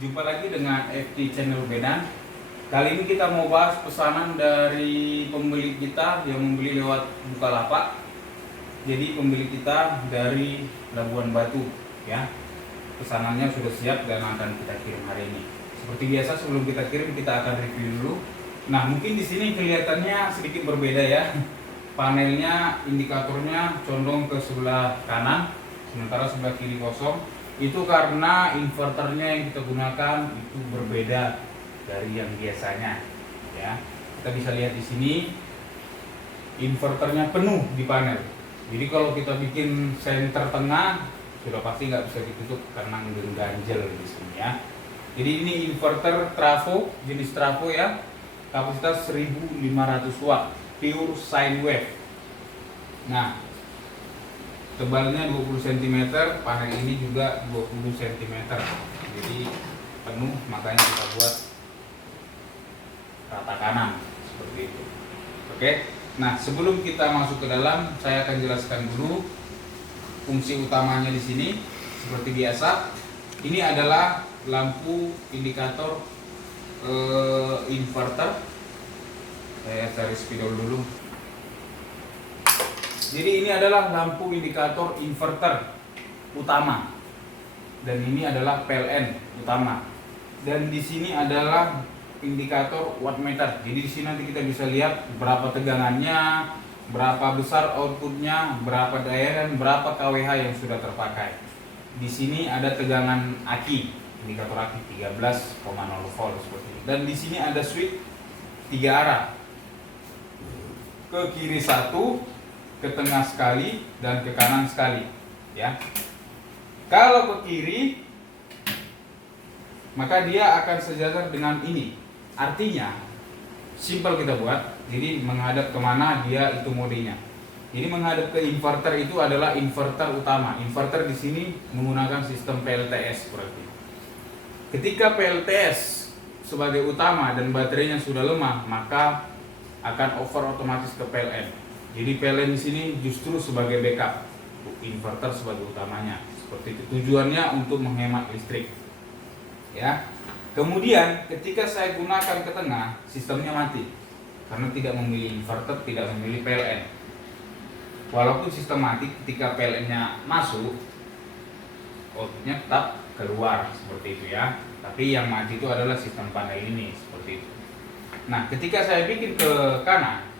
Jumpa lagi dengan FT Channel Bedan. Kali ini kita mau bahas pesanan dari pembeli kita yang membeli lewat Bukalapak. Jadi pembeli kita dari Labuan Batu, ya. Pesanannya sudah siap dan akan kita kirim hari ini. Seperti biasa sebelum kita kirim kita akan review dulu. Nah, mungkin di sini kelihatannya sedikit berbeda ya. Panelnya, indikatornya condong ke sebelah kanan, sementara sebelah kiri kosong. Itu karena inverternya yang kita gunakan itu berbeda dari yang biasanya, ya. Kita bisa lihat di sini inverternya penuh di panel. Jadi kalau kita bikin senter tengah sudah pasti nggak bisa ditutup karena ganjel di sini, ya. Jadi ini inverter trafo, jenis trafo ya, kapasitas 1500 watt, pure sine wave. Nah, tebalnya 20 cm, panel ini juga 20 cm. Jadi penuh, makanya kita buat rata kanan seperti itu. Oke. Nah, sebelum kita masuk ke dalam, saya akan jelaskan dulu fungsi utamanya di sini. Seperti biasa, ini adalah lampu indikator inverter. Saya cari spidol dulu. Jadi ini adalah lampu indikator inverter utama, dan ini adalah PLN utama, dan di sini adalah indikator wattmeter. Jadi di sini nanti kita bisa lihat berapa tegangannya, berapa besar outputnya, berapa daya dan berapa kWh yang sudah terpakai. Di sini ada tegangan aki, indikator aki 13,0 volt seperti ini. Dan di sini ada switch 3 arah, ke kiri satu, ke tengah sekali, dan ke kanan sekali, ya. Kalau ke kiri, maka dia akan sejajar dengan ini. Artinya, simpel kita buat. Jadi menghadap kemana dia itu modenya. Jadi menghadap ke inverter itu adalah inverter utama. Inverter di sini menggunakan sistem PLTS berarti. Ketika PLTS sebagai utama dan baterainya sudah lemah, maka akan over otomatis ke PLN. Jadi PLN di sini justru sebagai backup, inverter sebagai utamanya. Seperti itu. Tujuannya untuk menghemat listrik. Ya. Kemudian ketika saya gunakan ke tengah, sistemnya mati. Karena tidak memilih inverter, tidak memilih PLN. Walaupun sistem mati, ketika PLN-nya masuk, outputnya tetap keluar seperti itu, ya. Tapi yang mati itu adalah sistem panel ini, seperti itu. Nah, ketika saya bikin ke kanan,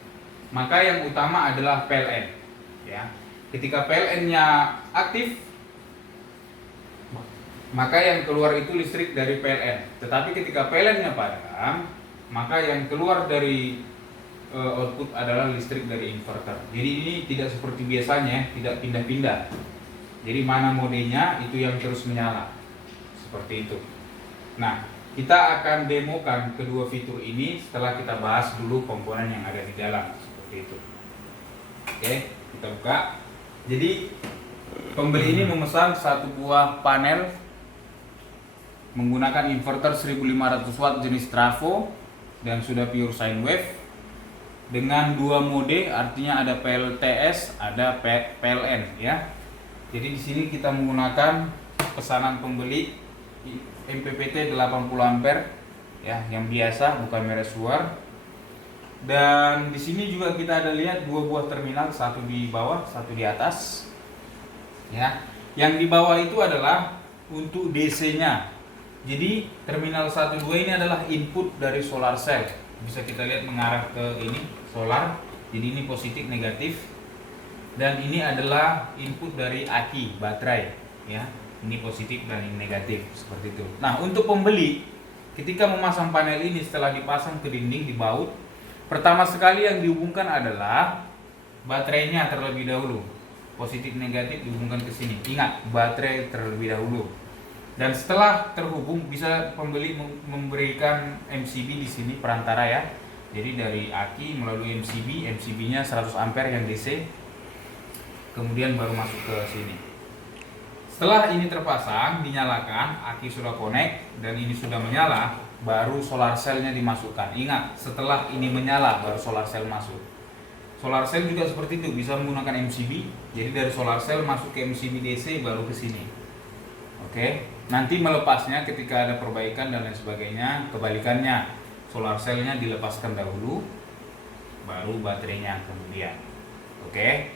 maka yang utama adalah PLN, ya. Ketika PLN-nya aktif, maka yang keluar itu listrik dari PLN. Tetapi ketika PLN-nya padam, maka yang keluar dari output adalah listrik dari inverter. Jadi ini tidak seperti biasanya, tidak pindah-pindah. Jadi mana modenya itu yang terus menyala, seperti itu. Nah, kita akan demokan kedua fitur ini setelah kita bahas dulu komponen yang ada di dalam, seperti itu. Oke, kita buka. Jadi pembeli ini memesan satu buah panel menggunakan inverter 1500 watt jenis trafo dan sudah pure sine wave dengan dua mode, artinya ada PLTS, ada PLN, ya. Jadi di sini kita menggunakan pesanan pembeli MPPT 80 ampere, ya, yang biasa, bukan merek suar. Dan di sini juga kita ada lihat dua buah terminal, satu di bawah, satu di atas, ya. Yang di bawah itu adalah untuk DC-nya. Jadi terminal 1 2 ini adalah input dari solar cell. Bisa kita lihat mengarah ke ini solar. Jadi ini positif negatif. Dan ini adalah input dari aki baterai, ya. Ini positif dan ini negatif, seperti itu. Nah, untuk pembeli ketika memasang panel ini setelah dipasang ke dinding di baut, pertama sekali yang dihubungkan adalah baterainya terlebih dahulu. Positif negatif dihubungkan ke sini. Ingat, baterai terlebih dahulu. Dan setelah terhubung, bisa pembeli memberikan MCB di sini perantara, ya. Jadi dari aki melalui MCB-nya 100 ampere yang DC. Kemudian baru masuk ke sini. Setelah ini terpasang, dinyalakan, aki sudah connect dan ini sudah menyala, baru solar cell-nya dimasukkan. Ingat, setelah ini menyala baru solar cell masuk. Solar cell juga seperti itu, bisa menggunakan MCB. Jadi dari solar cell masuk ke MCB DC baru ke sini. Oke. Nanti melepasnya ketika ada perbaikan dan lain sebagainya, kebalikannya, solar cell-nya dilepaskan dahulu, baru baterainya kemudian. Oke,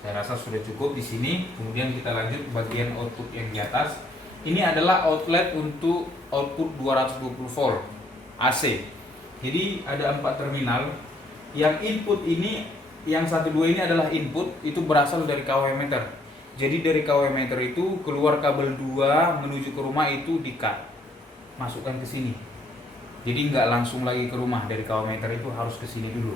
saya rasa sudah cukup di sini. Kemudian kita lanjut bagian output yang di atas. Ini adalah outlet untuk output 220 volt AC. Jadi ada 4 terminal. Yang input ini, yang 1 2 ini adalah input, itu berasal dari kW meter. Jadi dari kW meter itu keluar kabel 2 menuju ke rumah itu di-cut, masukkan ke sini. Jadi nggak langsung lagi ke rumah, dari kW meter itu harus ke sini dulu.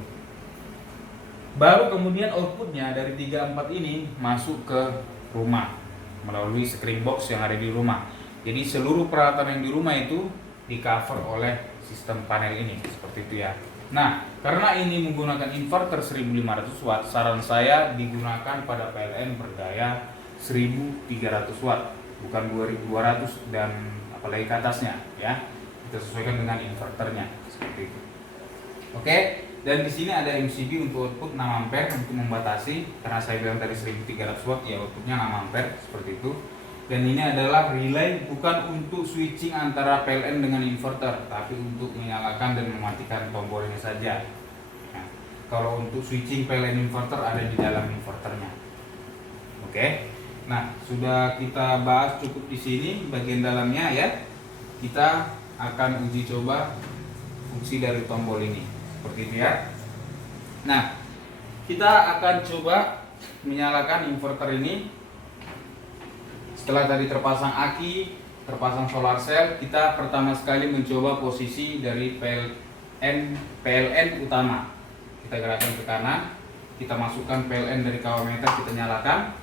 Baru kemudian outputnya dari 3 4 ini masuk ke rumah melalui screen box yang ada di rumah. Jadi seluruh peralatan yang di rumah itu di cover oleh sistem panel ini, seperti itu ya. Nah, karena ini menggunakan inverter 1500 watt, saran saya digunakan pada PLN berdaya 1300 watt, bukan 2200 dan apalagi ke atasnya ya. Kita sesuaikan dengan inverternya, seperti itu. Oke, dan di sini ada MCB untuk output 6 ampere untuk membatasi, karena saya bilang tadi 1300 watt ya, outputnya 6 ampere seperti itu. Dan ini adalah relay, bukan untuk switching antara PLN dengan inverter, tapi untuk menyalakan dan mematikan tombol ini saja. Nah, kalau untuk switching PLN inverter ada di dalam inverternya. Oke. Nah, sudah kita bahas cukup di sini bagian dalamnya ya. Kita akan uji coba fungsi dari tombol ini. Seperti itu ya. Nah, kita akan coba menyalakan inverter ini. Setelah tadi terpasang aki, terpasang solar cell, kita pertama sekali mencoba posisi dari PLN utama. Kita gerakkan ke kanan, kita masukkan PLN dari kW meter, kita nyalakan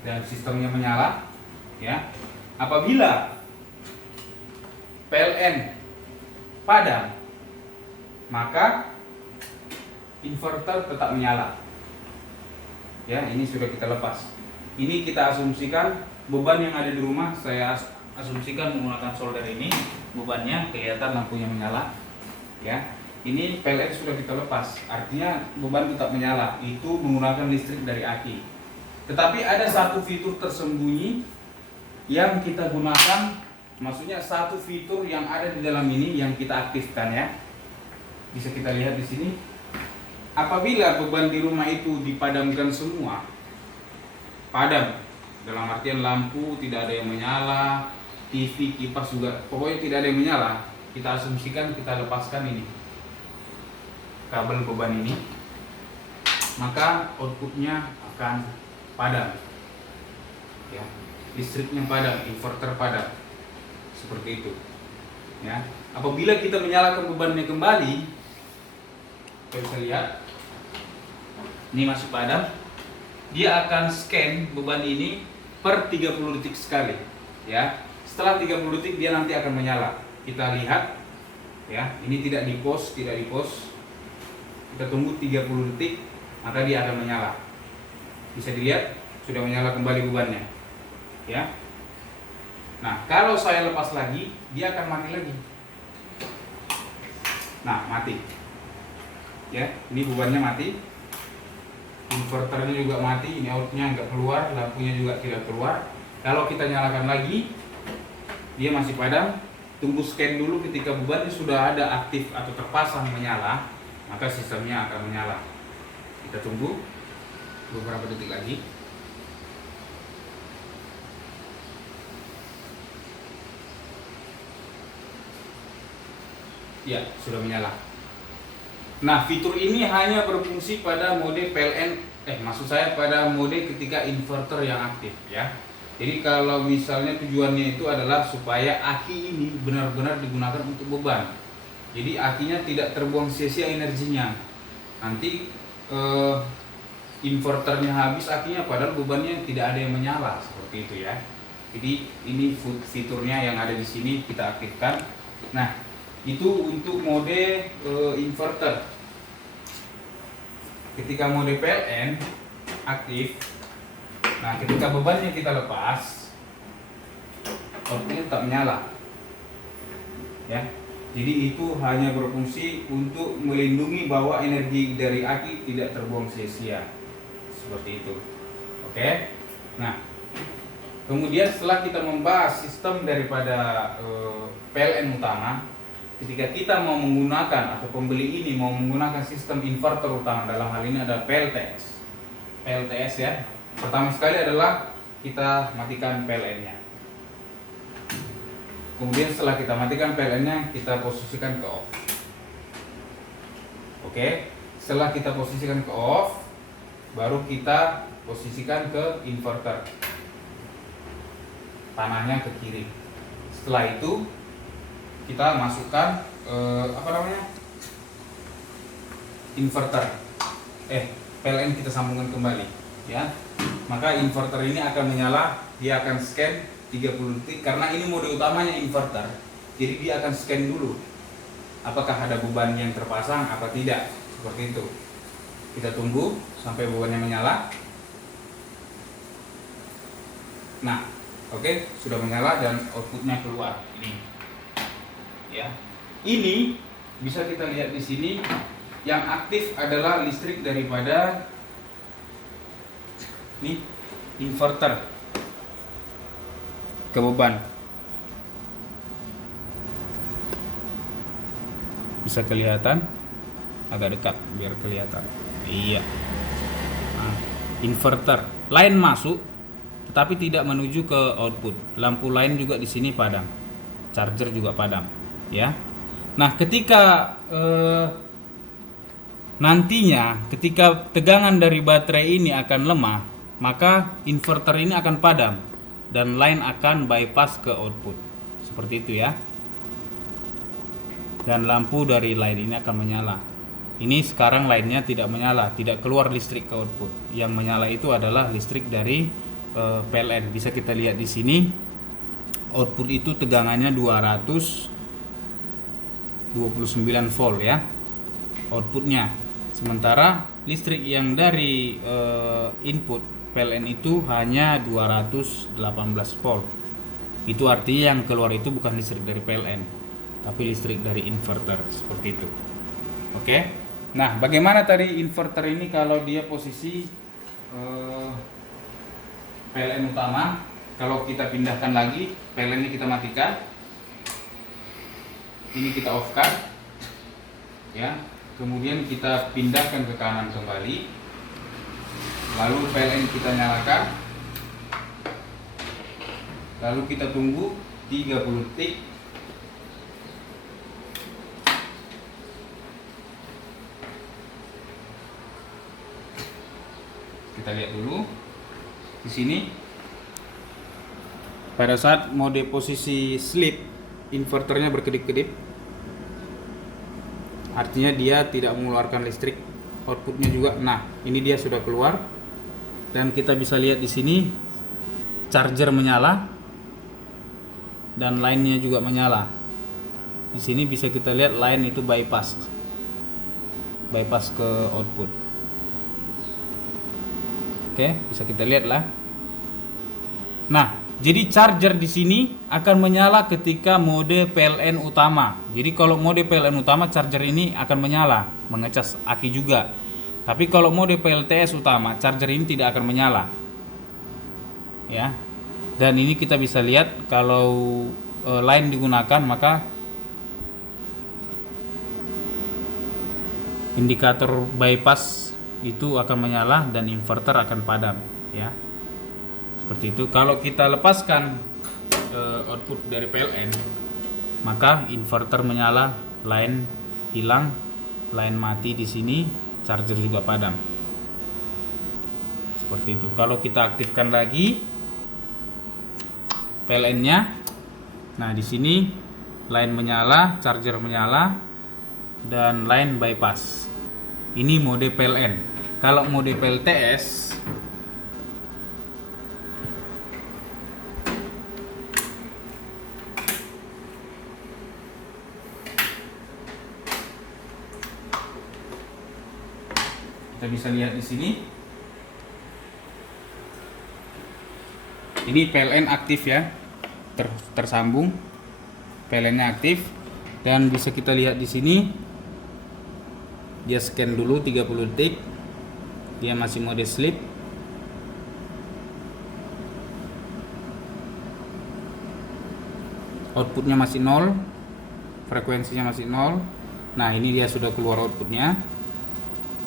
dan sistemnya menyala ya. Apabila PLN padam, maka inverter tetap menyala ya. Ini sudah kita lepas. Ini kita asumsikan beban yang ada di rumah, saya asumsikan menggunakan solder ini, bebannya kelihatan lampunya menyala ya. Ini PLN sudah kita lepas, artinya beban tetap menyala, itu menggunakan listrik dari aki. Tetapi ada satu fitur tersembunyi yang kita gunakan, maksudnya satu fitur yang ada di dalam ini yang kita aktifkan ya. Bisa kita lihat di sini. Apabila beban di rumah itu dipadamkan semua, padam dalam artian lampu tidak ada yang menyala, TV, kipas juga, pokoknya tidak ada yang menyala, kita asumsikan kita lepaskan ini kabel beban ini, maka outputnya akan padam ya, listriknya padam, inverter padam, seperti itu ya. Apabila kita menyalakan bebannya kembali, kita bisa lihat ini masih padam, dia akan scan beban ini per 30 detik sekali ya. Setelah 30 detik dia nanti akan menyala. Kita lihat ya, ini tidak di pause, tidak di pause. Kita tunggu 30 detik, maka dia akan menyala. Bisa dilihat sudah menyala kembali bebannya ya. Nah, kalau saya lepas lagi, dia akan mati lagi. Nah, mati ya. Ini bebannya mati, inverternya juga mati, ini outnya nggak keluar, lampunya juga tidak keluar. Kalau kita nyalakan lagi, dia masih padam. Tunggu scan dulu, ketika bebannya sudah ada aktif atau terpasang menyala, maka sistemnya akan menyala. Kita tunggu beberapa detik lagi. Ya, sudah menyala. Nah, fitur ini hanya berfungsi pada mode PLN, maksud saya pada mode ketika inverter yang aktif ya. Jadi kalau misalnya tujuannya itu adalah supaya aki ini benar-benar digunakan untuk beban. Jadi akinya tidak terbuang sia-sia energinya. Nanti inverternya habis akinya, padahal bebannya tidak ada yang menyala, seperti itu ya. Jadi ini fiturnya yang ada di sini kita aktifkan. Nah, itu untuk mode inverter. Ketika mode PLN aktif, nah ketika bebannya kita lepas, outputnya tetap menyala ya. Jadi itu hanya berfungsi untuk melindungi bahwa energi dari aki tidak terbuang sia-sia, seperti itu. Oke. Nah, Kemudian setelah kita membahas sistem daripada PLN utama, ketika kita mau menggunakan atau pembeli ini mau menggunakan sistem inverter utama, dalam hal ini ada PLTS. PLTS ya. Pertama sekali adalah kita matikan PLN-nya. Kemudian setelah kita matikan PLN-nya, kita posisikan ke off. Oke, setelah kita posisikan ke off, baru kita posisikan ke inverter. Panahnya ke kiri. Setelah itu kita masukkan inverter. PLN kita sambungkan kembali, ya. Maka inverter ini akan menyala, dia akan scan 30 detik karena ini mode utamanya inverter. Jadi dia akan scan dulu apakah ada beban yang terpasang apa tidak, seperti itu. Kita tunggu sampai bebannya menyala. Nah, oke, sudah menyala dan outputnya keluar ini. Ya. Ini bisa kita lihat di sini, yang aktif adalah listrik daripada nih inverter ke beban. Bisa kelihatan? Agak dekat biar kelihatan. Iya. Nah, inverter line masuk tetapi tidak menuju ke output. Lampu line juga di sini padam. Charger juga padam, ya. Nah, ketika nantinya ketika tegangan dari baterai ini akan lemah, maka inverter ini akan padam dan line akan bypass ke output. Seperti itu ya. Dan lampu dari line ini akan menyala. Ini sekarang line-nya tidak menyala, tidak keluar listrik ke output. Yang menyala itu adalah listrik dari PLN. Bisa kita lihat di sini. Output itu tegangannya 229 volt ya. Outputnya. Sementara listrik yang dari input PLN itu hanya 218 volt. Itu artinya yang keluar itu bukan listrik dari PLN, tapi listrik dari inverter, seperti itu. Oke. Nah, bagaimana tadi inverter ini kalau dia posisi PLN utama? Kalau kita pindahkan lagi, PLN-nya kita matikan. Ini kita off-kan. Ya. Kemudian kita pindahkan ke kanan kembali. Lalu PLN kita nyalakan. Lalu kita tunggu 30 detik. Kita lihat dulu di sini. Pada saat mode posisi sleep, inverternya berkedip-kedip. Artinya dia tidak mengeluarkan listrik. Outputnya juga. Nah, ini dia sudah keluar. Dan kita bisa lihat di sini charger menyala dan line-nya juga menyala. Di sini bisa kita lihat line itu bypass ke output. Oke, bisa kita lihat lah. Nah, jadi charger di sini akan menyala ketika mode PLN utama. Jadi kalau mode PLN utama, charger ini akan menyala, mengecas aki juga. Tapi kalau mode PLTS utama, charger ini tidak akan menyala. Ya. Dan ini kita bisa lihat kalau line digunakan, maka indikator bypass itu akan menyala dan inverter akan padam, ya. Seperti itu. Kalau kita lepaskan output dari PLN, maka inverter menyala, line hilang, line mati di sini, charger juga padam. Seperti itu. Kalau kita aktifkan lagi PLN-nya, nah di sini line menyala, charger menyala, dan line bypass. Ini mode PLN. Kalau mode PLTS, kita bisa lihat di sini. Ini PLN aktif ya, tersambung. PLN-nya aktif dan bisa kita lihat di sini. Dia scan dulu 30 detik. Dia masih mode sleep. outputnya masih 0, frekuensinya masih 0. Nah ini dia sudah keluar outputnya,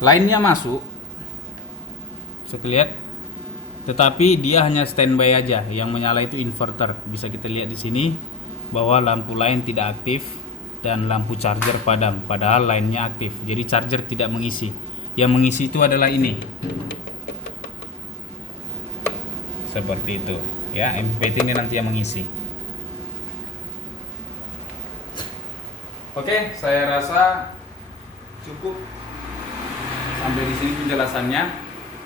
line-nya masuk, bisa lihat, tetapi dia hanya standby aja. Yang menyala itu inverter. Bisa kita lihat di sini bahwa lampu line tidak aktif dan lampu charger padam, padahal line-nya aktif. Jadi charger tidak mengisi. Yang mengisi itu adalah ini. Seperti itu ya, MPPT ini nanti yang mengisi. Oke, saya rasa cukup sampai di sini penjelasannya.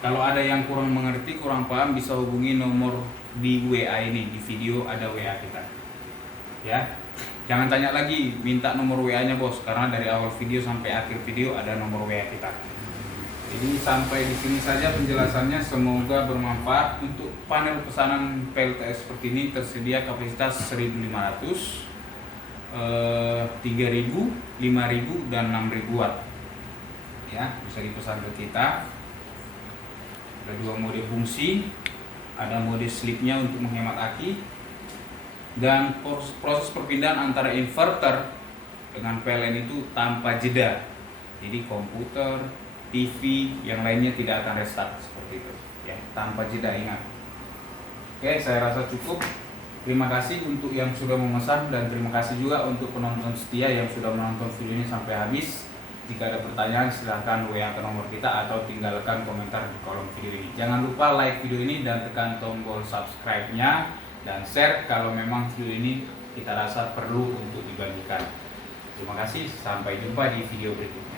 Kalau ada yang kurang mengerti, kurang paham, bisa hubungi nomor di WA ini. Di video ada WA kita. Ya. Jangan tanya lagi, minta nomor WA-nya bos, karena dari awal video sampai akhir video ada nomor WA kita. Jadi sampai di sini saja penjelasannya, semoga bermanfaat. Untuk panel pesanan PLTS seperti ini tersedia kapasitas 1500, 3000, 5000 dan 6000 watt. Ya, bisa dipesan ke kita. Ada 2 mode fungsi, ada mode sleepnya untuk menghemat aki, dan proses perpindahan antara inverter dengan PLN itu tanpa jeda. Jadi komputer, TV, yang lainnya tidak akan restart seperti itu ya, tanpa jeda, ingat. Oke, saya rasa cukup. Terima kasih untuk yang sudah memesan, dan terima kasih juga untuk penonton setia yang sudah menonton video ini sampai habis. Jika ada pertanyaan silahkan WA ke nomor kita atau tinggalkan komentar di kolom video ini. Jangan lupa like video ini dan tekan tombol subscribe-nya, dan share kalau memang video ini kita rasa perlu untuk dibagikan. Terima kasih, sampai jumpa di video berikutnya.